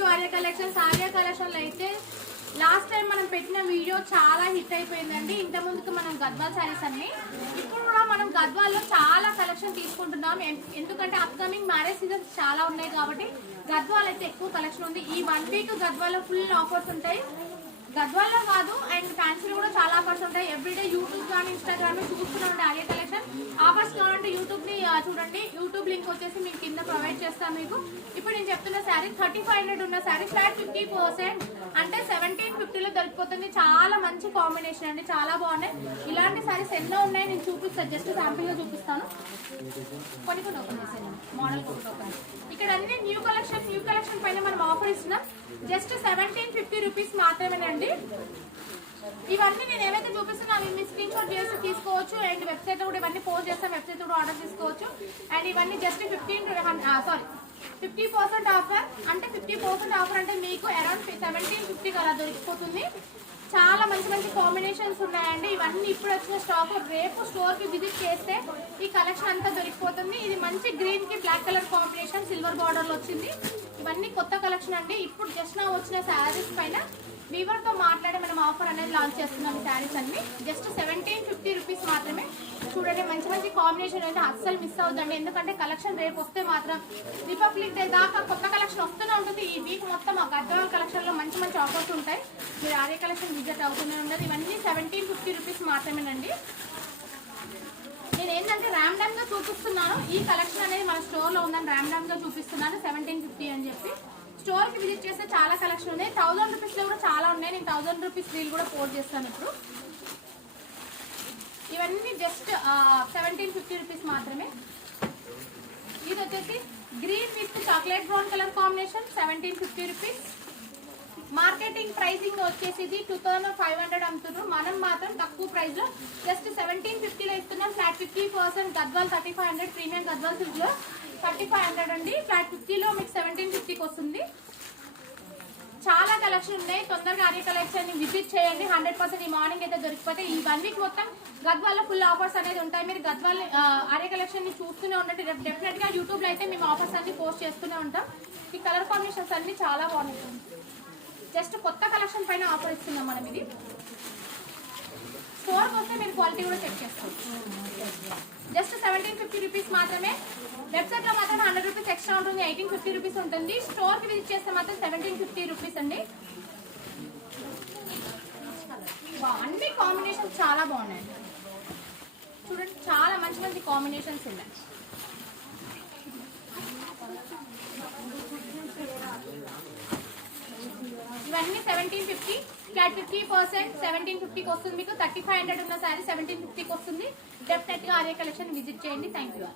To Arya collections Arya కలెక్షన్లో అయితే last time మనం పెట్టిన వీడియో చాలా హిట్ అయిపోయిందండి. ఇంత ముందుకు మనం గద్వాల్ శారీస్ అన్ని. ఇప్పుడు కూడా మనం గద్వాల్లో చాలా కలెక్షన్ తీసుకుంటున్నాం. ఎందుకంటే అప్కమింగ్ మ్యారేజ్ సీజన్స్ చాలా ఉన్నాయి కాబట్టి గద్వాల్ అయితే ఎక్కువ కలెక్షన్ ఉంది. ఈ వన్ వీక్ గద్వాల్లో ఫుల్ ఆఫర్స్ ఉంటాయి. గద్వాల్లో కాదు అండ్ ఫ్యాన్సీలో కూడా చాలా ఆఫర్స్ ఉంటాయి. ఎవ్రీడే యూట్యూబ్ కానీ ఇన్స్టాగ్రామ్ చూస్తూనే ఉండే ఆర్య కలెక్షన్ ఆఫర్స్ కావాలంటే యూట్యూబ్ని ఆ, చూడండి. యూట్యూబ్ లింక్ వచ్చేసి మీకు కింద ప్రొవైడ్ చేస్తాను మీకు. ఇప్పుడు నేను చెప్తున్న శారీ థర్టీ ఫైవ్ హండ్రెడ్ ఉన్న శారీ ఫ్లాట్ ఫిఫ్టీ పర్సెంట్ అంటే సెవెంటీన్ ఫిఫ్టీలో దొరికిపోతుంది. చాలా మంచి కాంబినేషన్ అండి. చాలా బాగున్నాయి. ఇలాంటి శారీస్ ఎన్నో ఉన్నాయి? నేను చూపిస్తాను జస్ట్ శాంపిల్గా చూపిస్తాను. కొన్ని కొన్ని ఓపెన్ చేసాను మోడల్ కొన్ని ఓపెన్ ఇక్కడ అన్ని న్యూ కలెక్షన్ న్యూ కలెక్షన్ పైన మనం ఆఫర్ ఇస్తున్నాం. జస్ట్ సెవెంటీన్ ఫిఫ్టీ రూపీస్ మాత్రమేనండి. ఇవన్నీ నేను ఏవైతే చూపిస్తున్నా అవి మీ స్క్రీన్ షాట్ చేసి తీసుకోవచ్చు. అండ్ వెబ్సైట్ కూడా ఇవన్నీ ఫోన్ చేస్తాం వెబ్సైట్ కూడా ఆర్డర్ తీసుకోవచ్చు. అండ్ ఇవన్నీ just fifteen sorry fifty percent offer అంటే ఫిఫ్టీ పర్సెంట్ ఆఫర్ అంటే మీకు అరౌండ్ సెవెంటీన్ ఫిఫ్టీకి అలా దొరికిపోతుంది. చాలా మంచి మంచి కాంబినేషన్స్ ఉన్నాయండి. ఇవన్నీ ఇప్పుడు వచ్చిన స్టాక్ రేపు స్టోర్కి విజిట్ చేస్తే ఈ కలెక్షన్ అంతా దొరికిపోతుంది. ఇది మంచి గ్రీన్కి బ్లాక్ కలర్ కాంబినేషన్ సిల్వర్ బార్డర్లో వచ్చింది. ఇవన్నీ కొత్త కలెక్షన్ అండి. ఇప్పుడు జస్ట్ నా వచ్చిన శారీస్ పైన వివర్తో మాట్లాడే మాట్లాడి మనం ఆఫర్ అనేది లాంచ్ చేస్తున్నాం శారీస్ అన్ని. జస్ట్ సెవెంటీన్ ఫిఫ్టీ రూపీస్ మాత్రమే. చూడండి మంచి మంచి కాంబినేషన్ అయితే అస్సలు మిస్ అవుతుందండి ఎందుకంటే కలెక్షన్ రేపు వస్తే మాత్రం రిపబ్లిక్ డే దాకా కొత్త కలెక్షన్ వస్తూనే ఉంటుంది. ఈ వీక్ మొత్తం ఆ గద్వాల్ కలెక్షన్లో మంచి మంచి ఆఫర్స్ ఉంటాయి. మీరు ఆర్య కలెక్షన్ విజిట్ అవుతూనే ఉండదు ఇవన్నీ సెవెంటీన్ ఫిఫ్టీ రూపీస్ మాత్రమేనండి. నేను ఏంటంటే ర్యామ్డమ్గా చూపిస్తున్నాను. ఈ కలెక్షన్ అనేది మన స్టోర్లో ఉందని ర్యామ్డమ్గా చూపిస్తున్నాను. సెవెంటీన్ ఫిఫ్టీ అని చెప్పి. స్టోర్కి విజిట్ చేస్తే చాలా కలెక్షన్ ఉన్నాయి. థౌసండ్ రూపీస్లో కూడా చాలా ఉన్నాయి. నేను థౌసండ్ రూపీస్ రీల్ కూడా పోస్ట్ చేస్తాను ఇప్పుడు. ఇవన్నీ జస్ట్ సెవెంటీన్ ఫిఫ్టీ రూపీస్ మాత్రమే. ఇది వచ్చేసి green with chocolate brown colour combination seventeen fifty rupees. Marketing pricing వచ్చేసి ఇది టూ థౌసండ్ ఫైవ్ హండ్రెడ్ అమ్ముతున్నారు. మనం మాత్రం తక్కువ ప్రైస్లో జస్ట్ సెవెంటీన్ ఫిఫ్టీలో ఇస్తున్నాం. Flat fifty percent Gadwal thirty five hundred premium Gadwal సిల్క్లో. థర్టీ ఫైవ్ హండ్రెడ్ అండి. ఫ్లాట్ ఫిఫ్టీలో మీకు సెవెంటీన్ ఫిఫ్టీకి వస్తుంది. చాలా కలెక్షన్ ఉన్నాయి. తొందరగా అన్ని కలెక్షన్ విజిట్ చేయండి. హండ్రెడ్ పర్సెంట్ ఈ మార్నింగ్ అయితే దొరికిపోతే ఈ వన్ వీక్ మొత్తం గద్వాల్లో ఫుల్ ఆఫర్స్ అనేది ఉంటాయి. మీరు గద్వాల్ అరే కలెక్షన్ని చూస్తూనే ఉండండి. డెఫినెట్గా యూట్యూబ్లో అయితే మేము ఆఫర్స్ అన్ని పోస్ట్ చేస్తూనే ఉంటాం. ఈ కలర్ కాంబినేషన్స్ అన్ని చాలా బాగుంటుంది జస్ట్ కొత్త కలెక్షన్ పైన ఆఫర్ ఇస్తున్నాం మనం ఇది. స్టోర్కి వస్తే మీరు క్వాలిటీ కూడా చెక్ చేసుకోవచ్చు. జస్ట్ సెవెంటీన్ ఫిఫ్టీ రూపీస్ మాత్రమే వెబ్సైట్లో మాత్రం హండ్రెడ్ రూపీస్ ఎక్స్ట్రా ఉంటుంది ఎయిటీన్ ఫిఫ్టీ రూపీస్ ఉంటుంది. స్టోర్కి విజిట్ చేస్తే మాత్రం సెవెంటీన్ ఫిఫ్టీ రూపీస్ అండి. అన్ని కాంబినేషన్ చాలా బాగున్నాయి. చూడండి చాలా మంచి మంచి కాంబినేషన్స్ ఉన్నాయి. ఇవన్నీ seventeen fifty flat fifty percent seventeen ఫిఫ్టీకి వస్తుంది మీకు. థర్టీ ఫైవ్ హండ్రెడ్ ఉన్న సారీ సెవెంటీన్ ఫిఫ్టీకి వస్తుంది. డెఫినెట్గా అదే కలెక్షన్ విజిట్ చేయండి. Thank you.